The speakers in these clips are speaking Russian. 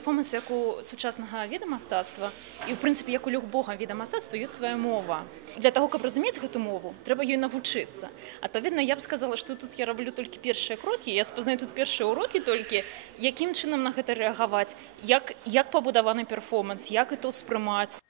перформанс як у сучасного віда мастацтва і, в принципі, як у любого віда мастацтва, є своя мова. Для того, каб разумець гэту мову, трэба ёй навучыцца. Адпаведна, я б сказала, што тут я раблю толькі першыя крокі, я спазнаю тут першыя урокі толькі, якім чынам на гэта рэагаваць, як пабудаваны перформанс, як гэта ўспрымаць.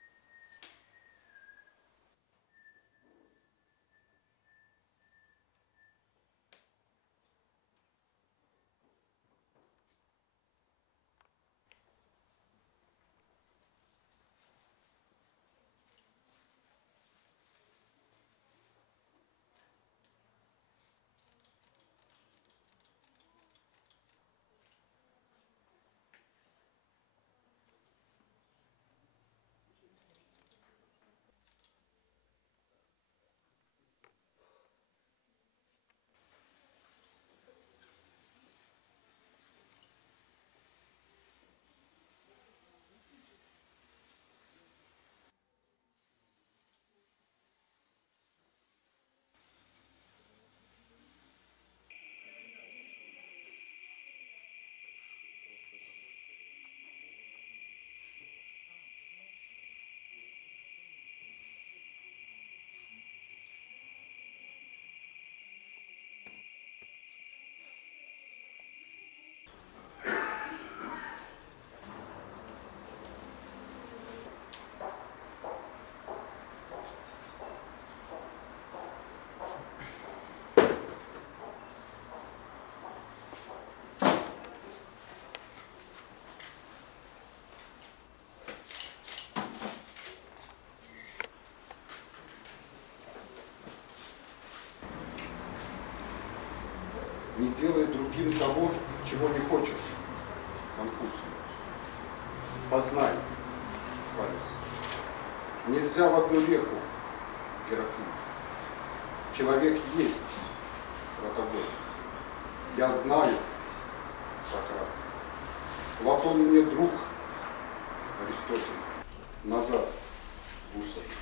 Не делай другим того, чего не хочешь. Конфуций. Познай. Фалес. Нельзя в одну веку. Гераклит. Человек есть. Протагор. Я знаю. Сократ. Платон мне друг. Аристотель. Назад. Гусар.